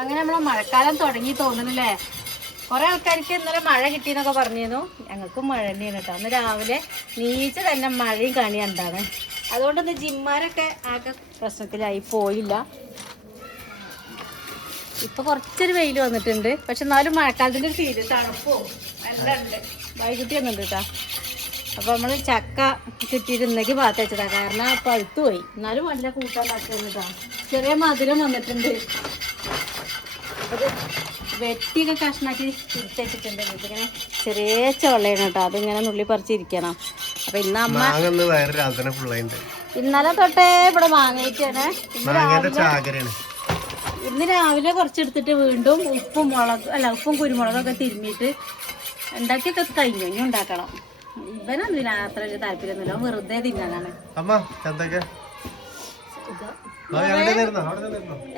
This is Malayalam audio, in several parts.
അങ്ങനെ നമ്മളെ മഴക്കാലം തുടങ്ങി തോന്നുന്നില്ലേ? കുറെ ആൾക്കാർക്ക് ഇന്നലെ മഴ കിട്ടിയെന്നൊക്കെ പറഞ്ഞിരുന്നു. ഞങ്ങൾക്കും മഴ തന്നെയാണ് കേട്ടോ. അന്ന് രാവിലെ നീച്ച തന്നെ മഴയും കണി എന്താണ്. അതുകൊണ്ട് ഇന്ന് ജിമ്മാരൊക്കെ ആകെ പ്രശ്നത്തിലായി പോയില്ല. ഇപ്പൊ കുറച്ചൊരു വെയിൽ വന്നിട്ടുണ്ട്. പക്ഷെ എന്നാലും മഴക്കാലത്തിന്റെ ഒരു ഫീല് തണുപ്പോ എല്ലാം ഉണ്ട്. വൈകുട്ടി വന്നിട്ടുണ്ട് കേട്ടോ. അപ്പൊ നമ്മള് ചക്ക കിട്ടിയിട്ട് ഇന്നേക്ക് പാത്ത് വെച്ചതാ. കാരണം പഴുത്തു പോയി. എന്നാലും നല്ല കൂട്ടാൻ ഉണ്ടാക്കിയിരുന്നു കേട്ടോ. ചെറിയ മധുരം വന്നിട്ടുണ്ട്. അത് വെട്ടിയൊക്കെ കഷ്ണാക്കി തിരിച്ചുവെച്ചിട്ടുണ്ട്. ഇതിങ്ങനെ ചെറിയ ചൊള്ളയാണ് കേട്ടോ. അതിങ്ങനെ നുള്ളി പറിച്ചിരിക്കണം. അപ്പൊ ഇന്ന് അമ്മ ഇന്നലെ തൊട്ടേ ഇവിടെ വാങ്ങിയിട്ടാണ്. ഇന്ന് രാവിലെ കുറച്ചെടുത്തിട്ട് വീണ്ടും ഉപ്പും കുരുമുളകൊക്കെ തിരുമ്മിയിട്ട് ഉണ്ടാക്കിയൊക്കെ കഴിഞ്ഞു. ഇനി ഉണ്ടാക്കണം. ഇവനൊന്നും അത്ര വലിയ താല്പര്യമൊന്നുമില്ല. വെറുതെ തിന്നാനാണ്.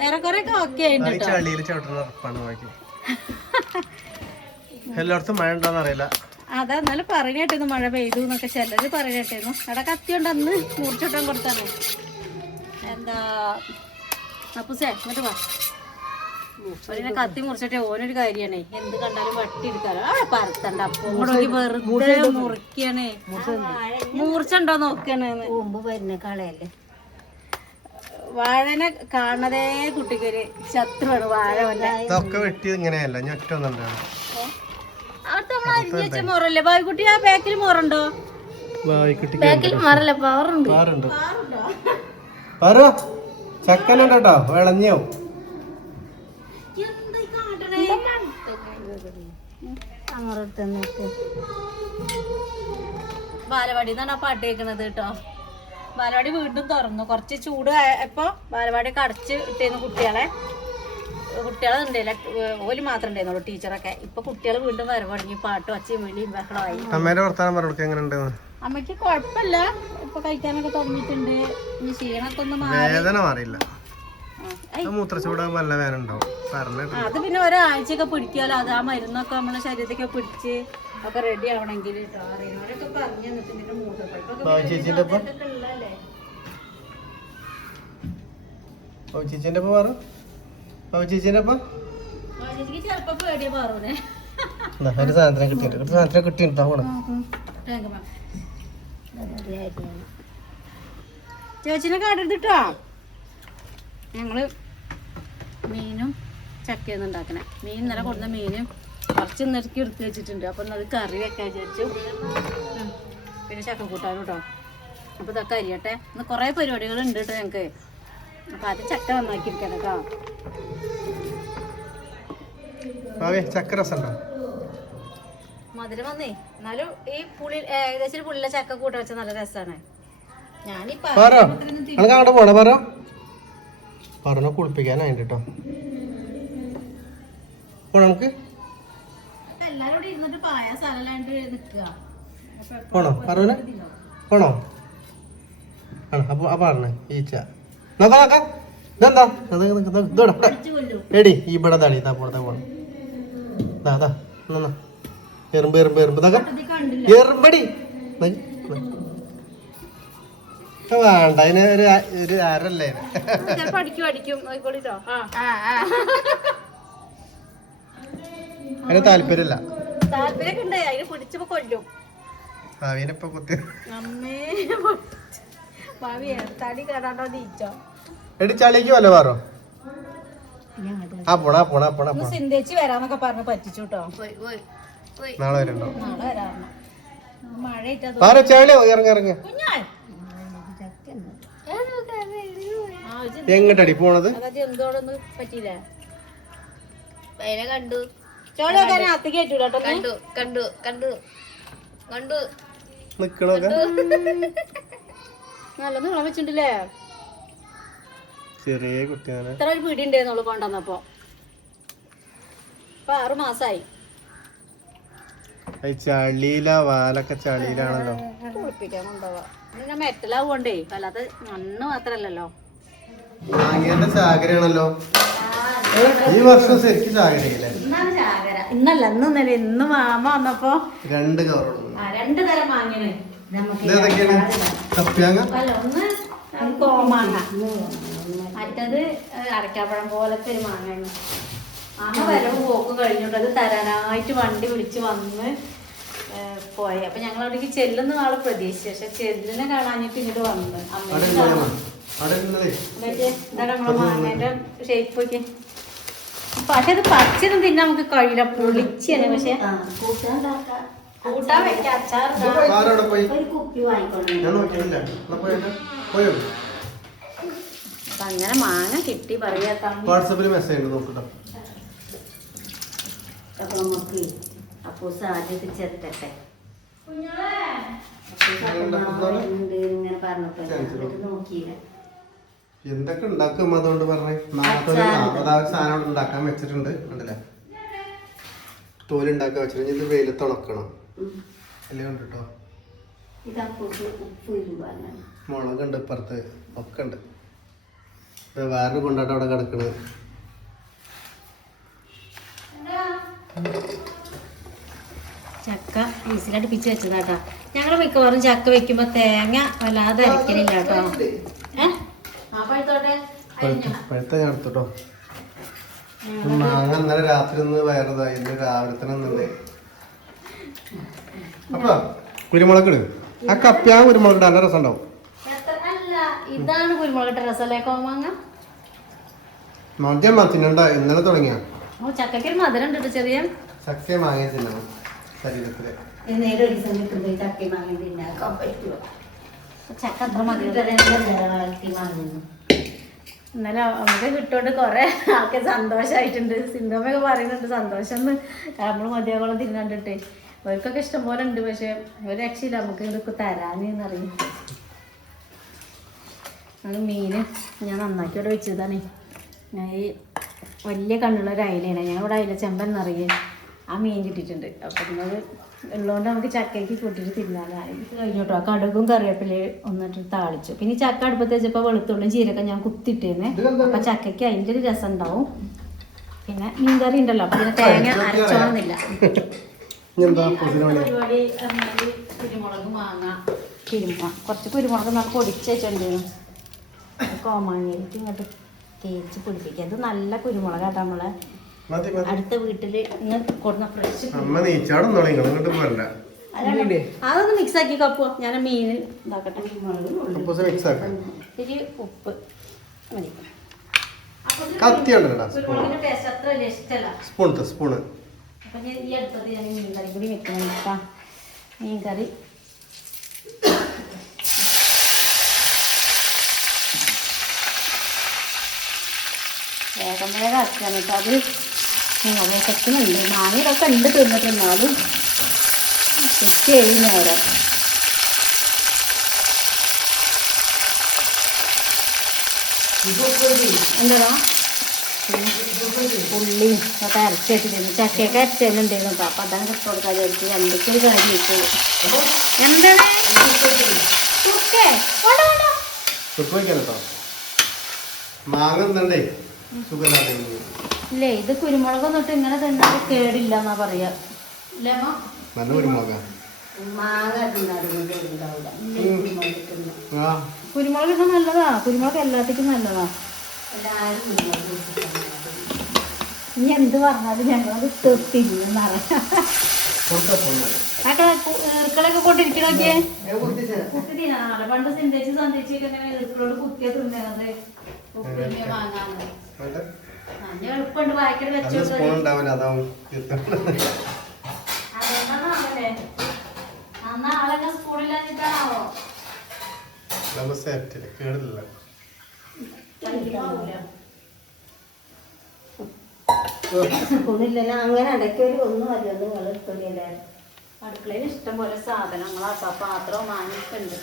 ഏറെക്കുറെയൊക്കെ ഓക്കെ ആയിട്ട് എല്ലായിടത്തും മഴ ഉണ്ടോന്ന് അറിയില്ല. അതാ എന്നാലും പറഞ്ഞിട്ടായിരുന്നു മഴ പെയ്തു എന്നൊക്കെ ചിലര് പറഞ്ഞിട്ടായിരുന്നു. അവിടെ കത്തിയോണ്ട് അന്ന് മുറിച്ചിട്ടാൻ കൊടുത്താണ്. എന്താ അപ്പൂസേ ഇങ്ങോട്ട് വാ. പിന്നെ കത്തി മുറിച്ചിട്ടേ ഓനൊരു കാര്യാണേ. എന്ത് കണ്ടാലും വട്ടി എടുക്കാലോ. അവിടെ പറത്തണ്ട. അപ്പൊ ഇങ്ങോട്ട് വെറുതെ മുറിക്കാണേ. മൂർച്ചുണ്ടോ നോക്കാണ്. വരുന്ന കളയല്ലേ. വാഴനെ കാണതേ കുട്ടിക്കൊരു ശത്രുവാണ് വാഴ. അരിഞ്ഞ മോറല്ലേ ബായ്ക്കുട്ടി? ആ ബാക്കിൽ മോറുണ്ടോ? ബാക്കിൽ മോറല്ല, പാറുണ്ട്. ചക്കനുണ്ടോ വിളഞ്ഞോ? ബാലവാടി എന്നാണ് ആ പാട്ട് കേൾക്കണത് കേട്ടോ. ബാലവാടി വീണ്ടും തുറന്നു. കുറച്ച് ചൂട് ഇപ്പൊ ബാലവാടിയൊക്കെ അടച്ച് ഇട്ടേന്നു കുട്ടികളെ ഉണ്ടല്ലോ. ഓല് മാത്രം ഉണ്ടായിരുന്നുള്ളൂ ടീച്ചറൊക്കെ. ഇപ്പൊ കുട്ടികൾ വീണ്ടും വരവ് തുടങ്ങി. പാട്ടും ഒച്ചയും വിളിയും ബഹളമായി. അമ്മയ്ക്ക് കുഴപ്പമില്ല. ഇപ്പൊ കഴിക്കാനൊക്കെ തുടങ്ങിയിട്ടുണ്ട്. ഇനി ക്ഷീണൊക്കെ ഒന്ന് മാറിയില്ല. അത് പിന്നെ ഒരാഴ്ചയൊക്കെ പിടിക്കാലോ. അത് ആ മരുന്നൊക്കെ നമ്മളെ ശരീരത്തൊക്കെ പിടിച്ച് ഒക്കെ റെഡി ആവണമെങ്കിൽ അറിയുന്നവരൊക്കെ പറഞ്ഞു തന്നിട്ടുണ്ട്. ചെലപ്പോ പേടിയ പാറൂനെ ചേച്ചിനെ കാടെടുത്തിട്ടോ. ഞങ്ങള് മീനും ചക്കയൊന്നും ഉണ്ടാക്കണേ. മീൻ ഇന്നലെ കൊടുന്ന മീനും കുറച്ച് നിരക്കി എടുത്ത് വെച്ചിട്ടുണ്ട്. അപ്പൊ അത് കറി വെക്കാൻ വിചാരിച്ചു. പിന്നെ ചക്ക കൂട്ടാനും കേട്ടോ. അപ്പൊ ഇതൊക്കെ അരിയട്ടെ. ഇന്ന് കുറെ പരിപാടികൾ ഉണ്ട് കേട്ടോ ഞങ്ങക്ക്. അപ്പൊ അത് ചക്ക നന്നാക്കിയിരിക്കണം കേട്ടോ. മധുരം വന്നേ. എന്നാലും ഈ പുളി ഏകദേശം പുള്ളിലെ ചക്ക കൂട്ട വെച്ച നല്ല രസമാണ്. പറഞ്ഞ കുളിപ്പിക്കാനായിട്ട് കേട്ടോ. നമുക്ക് എല്ലാരോടും ഇരുന്നിട്ട് പായാസം അല്ലാണ്ട് നിക്കുക. പോണോ പറഞ്ഞ പോണോ? അപ്പൊ പറഞ്ഞേ ഈച്ച ഇതെന്താ എടി ഇവിടെ തടി പോണ എറുമ്പ് എറുമ്പടി വേണ്ട. അതിന് ഒരു അരല്ലേ അതിന് താല്പര്യമില്ല. ഭാവിനെപ്പൊ കുത്തി എടി ചളിക്ക് വല്ല പാറോ? സിന്ധേച്ചി വരാന്നൊക്കെ പറഞ്ഞ് പറ്റിച്ചോട്ടോ. നാളെ വരണ്ടോ? നാളെ വരാറുണ്ട്. മഴ ചളി ഇറങ്ങി എങ്ങട്ടടി പോണത്? എന്തോടൊന്നും പറ്റിയില്ല. കണ്ടു നിക്കണൊക്കെ നല്ല നീളം വെച്ചിട്ടില്ലേ? ചെറിയ കുട്ടിയാണ്. ഇത്ര ഒരു പിടി ഉണ്ടായിരുന്നുള്ളൂ കൊണ്ടുവന്നപ്പോ. ഇപ്പൊ 6 മാസായി. ചളിയില വാലൊക്കെ ചളിയിലാണല്ലോ. കുളിപ്പിക്കാൻ കൊണ്ടുപോവാ. പിന്നെ മെറ്റലാവുകൊണ്ടേ അല്ലാതെ മണ്ണ് മാത്രല്ലല്ലോ. ചാകരയാണല്ലോ ഈ വർഷം. ശരിക്കും ചാകരയില്ലേ? ഇന്നല്ല ഇന്ന് മാമ വന്നപ്പോ 2 കവർ 2 തരം മാങ്ങയാണ്. ഒന്ന് കോമാങ്ങ മറ്റത് അരക്കാപ്പഴം പോലത്തെ ഒരു മാങ്ങയാണ്. മാങ്ങ വരവ് പോക്ക് കഴിഞ്ഞിട്ട് അത് തരാനായിട്ട് വണ്ടി വിളിച്ച് വന്ന് പോയി. അപ്പൊ ഞങ്ങൾ അവിടേക്ക് ചെല്ലുന്ന ആള് പ്രതീക്ഷിച്ചു. പക്ഷെ ചെല്ലിനെ കാണാഞ്ഞിട്ട് ഇങ്ങോട്ട് വന്ന് ഇതാണ് നമ്മളെ മാങ്ങേന്റെ ഷേപ്പ് ഒക്കെ. പക്ഷെ അത് പച്ചതും തിന്നാൻ നമുക്ക് കഴിയില്ല, പൊളിച്ചാണ്. പക്ഷെ കൂട്ടാൻ വെക്കാം, അച്ചാർ അങ്ങനെ മാങ്ങ കിട്ടി പറയാത്ത വാട്സാപ്പിൽ മെസ്സേജ് നോക്കട്ടോ. അപ്പൊ നമുക്ക് അപ്പൂസ് ആദ്യത്തെ ചെറുത്തട്ടെ ഇങ്ങനെ പറഞ്ഞപ്പോ നോക്കിയില്ല എന്തൊക്കെ ഉണ്ടാക്കും. അതുകൊണ്ട് പറഞ്ഞേ സാധനം ഉണ്ടാക്കാൻ വെച്ചിട്ടുണ്ട്. ഉണ്ടല്ലേ തോലുണ്ടാക്കാൻ വെച്ചിട്ട് ഇത് വെയിലത്ത് ഉണക്കണം. അല്ലേ കണ്ടിട്ടോ. ഇത് അപ്പൂസ് ഉപ്പ് മുളകുണ്ട് ഇപ്പുറത്ത് ഒക്കെ ഉണ്ട്. വേറെ കൊണ്ടാട്ടം അവിടെ കിടക്കണത്. ചക്ക വീസിലടുപ്പിച്ച് വെച്ചതാട്ടോ. ഞങ്ങൾ മിക്കവാറും ചക്ക വെക്കുമ്പോ തേങ്ങ വല്ലാതെ അരക്കലില്ല കേട്ടോ. പഴുത്ത ഞാൻ എടുത്തോട്ടോ. മാങ്ങ ഇന്നലെ രാത്രി ഒന്ന് വയറതായി, ഇന്ന് രാവിലെ തന്നെ ഒന്നുണ്ട്. അപ്പൊ കുരുമുളക് ഇട്. ആ കപ്പ്യാ കുരുമുളക് ഇടാൻ നല്ല രസം ഉണ്ടാവും. ഇതാണ് കുരുമുളക് രസമല്ലേ കോമാങ്ങ. മദ്യം തിന്നണ്ട, ഇന്നലെ തുടങ്ങിയ ചക്കയ്ക്ക് ഒരു മധുരം ഉണ്ട് ചെറിയ. ചക്ക മാങ്ങ തിന്നണം ശരീരത്തില്. ചക്ക അത്ര മധുരം ഇന്നലെ നമുക്ക് കിട്ടുകൊണ്ട് കുറെ ആൾക്ക് സന്തോഷമായിട്ടുണ്ട്. സിന്ധമ്മയൊക്കെ പറയുന്നുണ്ട് സന്തോഷം എന്ന്. നമ്മൾ മതിയാകോളം തിന്നാണ്ടിട്ടേ അവർക്കൊക്കെ ഇഷ്ടം പോലെ ഉണ്ട്. പക്ഷെ ഒരു രക്ഷയില്ല നമുക്ക് ഇതൊക്കെ തരാനെന്ന് അറിയും. അത് മീൻ ഞാൻ നന്നാക്കി ഇവിടെ വെച്ചതാണ്. ഞാൻ ഈ വലിയ കണ്ണുള്ള ഒരു അയിലാണ്. ഞങ്ങളിവിടെ അയില ചെമ്പൻ എന്നറിയേ ആ മീൻ കിട്ടിയിട്ടുണ്ട്. അപ്പം അത് ഉള്ളതുകൊണ്ട് നമുക്ക് ചക്കയ്ക്ക് കൂട്ടിയിട്ട് തിന്നാനായി കഴിഞ്ഞോട്ടോ. കടുകും കറിവേപ്പിലയും ഒന്നിട്ട് താളിച്ചു. പിന്നെ ചക്ക അടുപ്പത്ത് വെച്ചപ്പോൾ വെളുത്തുള്ളും ചീരൊക്കെ ഞാൻ കുത്തിട്ടേന്ന്. അപ്പം ചക്കയ്ക്ക് അതിൻ്റെ ഒരു രസം ഉണ്ടാവും. പിന്നെ മീൻകറി ഉണ്ടല്ലോ, അപ്പം പിന്നെ തേങ്ങ അരച്ചോണമെന്നില്ല. പരിപാടി കുരുമുളക് മാങ്ങ കുറച്ച് കുരുമുളക് നമ്മൾ പൊടിച്ച് വെച്ചിട്ടുണ്ടായിരുന്നു. കോമാങ്ങയിലേക്ക് ഇങ്ങോട്ട് തേച്ച് പിടിപ്പിക്കുക. അത് നല്ല കുരുമുളകാട്ടോ. നമ്മളെ അടുത്ത വീട്ടില് കൊടുന്ന ഫ്രഷ്. അതൊന്ന് മിക്സ് ആക്കി കപ്പോ. ഞാൻ മീൻ ഇതാക്കട്ടെ. ഇത്തിരി ഉപ്പ് മതി. കുരുമുളകിന്റെ ടേസ്റ്റ് അത്ര വലിയ ഇഷ്ടമല്ല. അപ്പൊ ഞാൻ ഈ അടുത്തത് ഞാൻ മീൻകറി കൂടി വെക്കണം. മീൻകറി വേഗം വേഗം ആക്കാൻ കേട്ടോ. അത് വിശക്കുന്നുണ്ട്. മാങ്ങയിലൊക്കെ ഉണ്ട് തിന്നിട്ടുണ്ടാലും നേരം. എന്താ ഉള്ളിയും ഒക്കെ അരച്ചിട്ടിരുന്നു. ചക്കയൊക്കെ അരച്ചുണ്ടായിരുന്നു കേട്ടോ. അപ്പം അതാണ് ഇട്ട് കൊടുക്കാൻ വിചാരിച്ചു. എന്തൊക്കെ ഒരു കാര്യം വെച്ചത്. എന്താണ് ഇല്ലേ, ഇത് കുരുമുളകൊന്നും ഇട്ട് ഇങ്ങനെ തിന്നാൻ കേടില്ല എന്നാ പറയാ. കുരുമുളക് ഇട്ടാ നല്ലതാ. കുരുമുളക് എല്ലാത്തിനും നല്ലതാ. ഇനി എന്ത് പറഞ്ഞാലും ഞങ്ങളത് തിന്നറിയാം. ഈർക്കളൊക്കെ കൊണ്ടിരിക്കണോക്കെ കുത്തി തിന്നാണ്. പണ്ട് സിന്തേച്ച് സന്ദേശിച്ചൊക്കെ ഈർക്കളോട് കുത്തിയ തിന്നത് ഉപ്പിനെ വാങ്ങാന്ന്. എളുപ്പമുണ്ട് വായിക്കൽ വെച്ചോട്ടെ. അതെന്താണല്ലേ അന്ന് ആളെന്നെ സ്കൂളിലാഞ്ഞിട്ടാണാവോ. ഒന്നുമില്ലല്ലോ അങ്ങനെ ഇടയ്ക്കൊരു ഒന്നും അല്ല ഒന്നും വെള്ളത്തുള്ളിയല്ലേ. അടുക്കളയിൽ ഇഷ്ടം പോലെ സാധനങ്ങളാ. പാത്രവും മാങ്ങൊക്കെ ഉണ്ട്.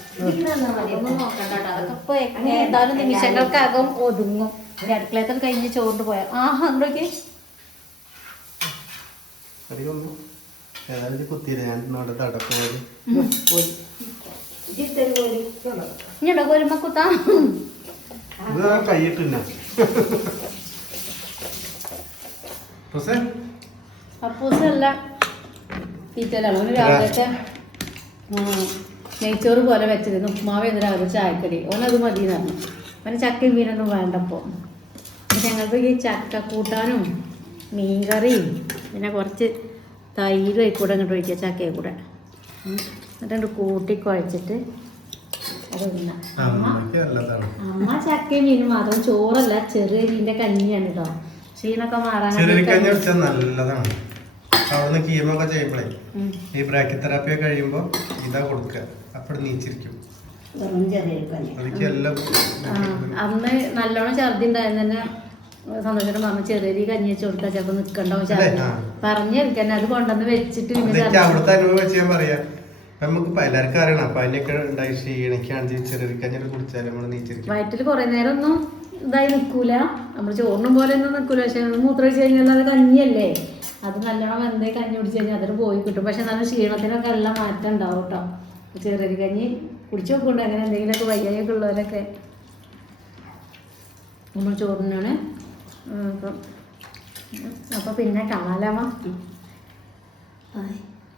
അതൊന്നും നോക്കണ്ട. അതൊക്കെ ഇപ്പൊ ഏതാനും നിമിഷങ്ങൾക്കകം ഒതുങ്ങും. ഒരു അടുക്കളത്തിൽ കഴിഞ്ഞ് ചോറിട്ട് പോയാ അങ്ങോട്ടേക്ക് ഇനിയുണ്ടോ കോരുമ്പോ കുത്താ. അപ്പൂസല്ല തീറ്റലാണ്. ഒരു രാവിലത്തെ നെയ്ച്ചോറ് പോലെ വെച്ചിരുന്നു. ഉപ്മാവ് എന്ന് രാവിലെ ചായക്കടി. ഓനത് മതി എന്ന് പറഞ്ഞു. പിന്നെ ചക്കയും മീനൊന്നും വേണ്ടപ്പോൾ. അപ്പം ഞങ്ങൾക്ക് ഈ ചക്ക കൂട്ടാനും മീൻകറിയും പിന്നെ കുറച്ച് തൈരും ആയിക്കൂടെ അങ്ങോട്ട് ഒഴിക്കുക ചക്കയിൽ കൂടെ. എന്നിട്ട് കൂട്ടി കുഴച്ചിട്ട് അത് തിന്നാം. അമ്മ ചക്കയും മീനും മാത്രം, ചോറല്ല ചെറിയ മീനിൻ്റെ കഞ്ഞിയാണ് കേട്ടോ. ക്ഷീണൊക്കെ മാറാനായിട്ട് നല്ലതാണ്. അവിടുന്ന് കീമൊക്കെ ചെയ്യുമ്പോഴേ ഈ ബ്രാക്കി തെറാപ്പി കഴിയുമ്പോൾ ഇതാ കൊടുക്കുക, അപ്പോൾ നീച്ചിരിക്കും. അന്ന് നല്ലോണം ഛർദി ഉണ്ടായിരുന്നു തന്നെ. സന്തോഷം പറഞ്ഞു ചെറിയ കഞ്ഞി വെച്ച് കൊടുത്താൽ ചിലപ്പോൾ നിൽക്കണ്ടാവും ഛർദി പറഞ്ഞിരിക്കാൻ. അത് കൊണ്ടുവന്ന് വെച്ചിട്ട് അവിടുത്തെ അനുഭവം വെച്ച് ഞാൻ പറയാം. നമുക്ക് എല്ലാവർക്കും അറിയണം. പനിയൊക്കെ ഉണ്ടായി ക്ഷീണിക്കുകയാണെങ്കിൽ ചെറിയ കഞ്ഞി കുടിച്ചാൽ നമ്മൾ നീച്ചിരിക്കും. വയറ്റിൽ കുറേ നേരം ഒന്നും ഇതായി നിൽക്കൂല, നമ്മൾ ചോറിനും പോലെ ഒന്നും നിൽക്കൂല. പക്ഷെ മൂത്രമൊഴിച്ച് കഴിഞ്ഞാൽ അത് കഞ്ഞിയല്ലേ, അത് നല്ലോണം വെന്തേ കഞ്ഞി കുടിച്ച് കഴിഞ്ഞാൽ അതിന് പോയി കിട്ടും. പക്ഷെ നല്ല ക്ഷീണത്തിനൊക്കെ എല്ലാം മാറ്റം ഉണ്ടാവും കേട്ടോ. ചെറിയ കഞ്ഞി കുടിച്ച് നോക്കുന്നുണ്ട്. അങ്ങനെ എന്തെങ്കിലുമൊക്കെ വയ്യായൊക്കെ ഉള്ളവരൊക്കെ നമ്മൾ ചോറിനാണ്. അപ്പം പിന്നെ കാണാലാമ.